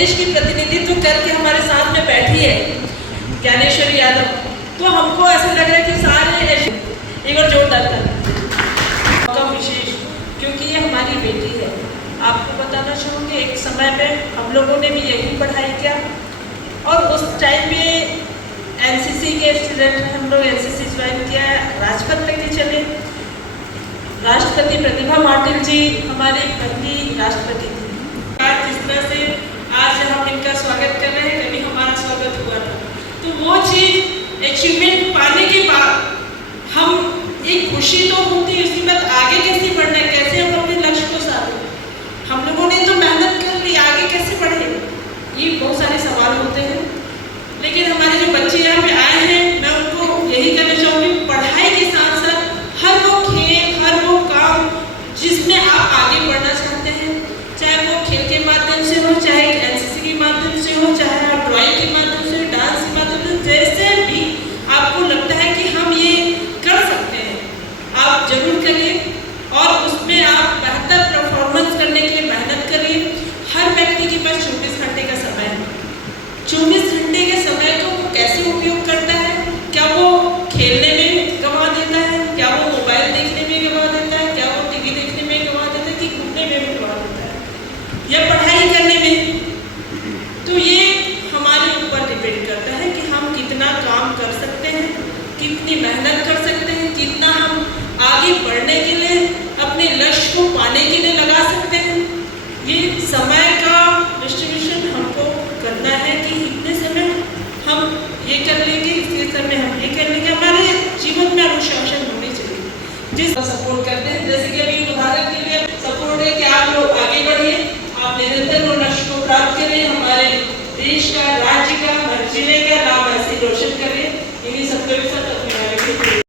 देश की प्रतिनिधित्व करके हमारे सामने बैठी है ज्ञानेश्वरी यादव, तो हमको ऐसा लग रहा है कि सारे एक और जोरदार का विशेष, क्योंकि ये हमारी बेटी है। आपको बताना चाहूँगी, एक समय पे हम लोगों ने भी यही पढ़ाई किया और उस टाइम में एनसीसी के स्टूडेंट हम लोग एनसीसी ज्वाइन किया, राजपथ लेके चले। राष्ट्रपति प्रतिभा पाटिल जी हमारी पहली राष्ट्रपति थी। जिस तरह से आज हम इनका स्वागत कर रहे हैं, कभी हमारा स्वागत हुआ था, तो वो चीज़ अचीवमेंट पाने के बाद हम एक खुशी तो होती है, उसके बाद आगे कैसे बढ़ना है, कैसे हम अपने लक्ष्य को साधें। हम लोगों ने तो मेहनत कर ली, आगे कैसे बढ़े, ये बहुत सारे सवाल होते हैं। लेकिन हमारे जो बच्चे यहाँ पे आए हैं, मैं उनको यही कहना चाहूँगी, पढ़ाई के साथ साथ हर वो खेल, हर वो काम जिसमें आप आगे बढ़ना चाहते हैं, चाहे वो खेल के माध्यम से हो, चाहे एनसीसी के माध्यम से हो, चाहे आप ड्राइंग के माध्यम से, डांस के माध्यम से, जैसे भी आपको लगता है कि हम ये कर सकते हैं, आप जरूर करिए और उसमें आप बेहतर परफॉर्मेंस करने के लिए मेहनत करिए। हर व्यक्ति के पास 24 घंटे का समय है। 24 घंटे के समय को वो कैसे उपयोग करता है? क्या वो खेलने में गंवा देता है? क्या वो मोबाइल देखने में गंवा देता है? क्या वो टीवी देखने में गंवा देता है? कि घूमने में भी गंवा देता है या पढ़ाई करने में? तो ये हमारे ऊपर डिपेंड करता है कि हम कितना काम कर सकते हैं, कितनी मेहनत कर सकते हैं, कितना हम आगे बढ़ने के लिए, अपने लक्ष्य को पाने के लिए लगा सकते हैं। ये समय का डिस्ट्रीब्यूशन हमको करना है कि इतने समय हम ये कर लेंगे, इतने समय हम ये कर लेंगे। हमारे जीवन में अनुशासन होनी चाहिए, जिसका सपोर्ट करते हैं। जैसे कि अभी उदाहरण के लिए सपोर्ट है कि आप लोग आगे बढ़िए, आप निरंतर लक्ष्य को प्राप्त करें, हमारे देश का, राज्य का, हर जिले का नाम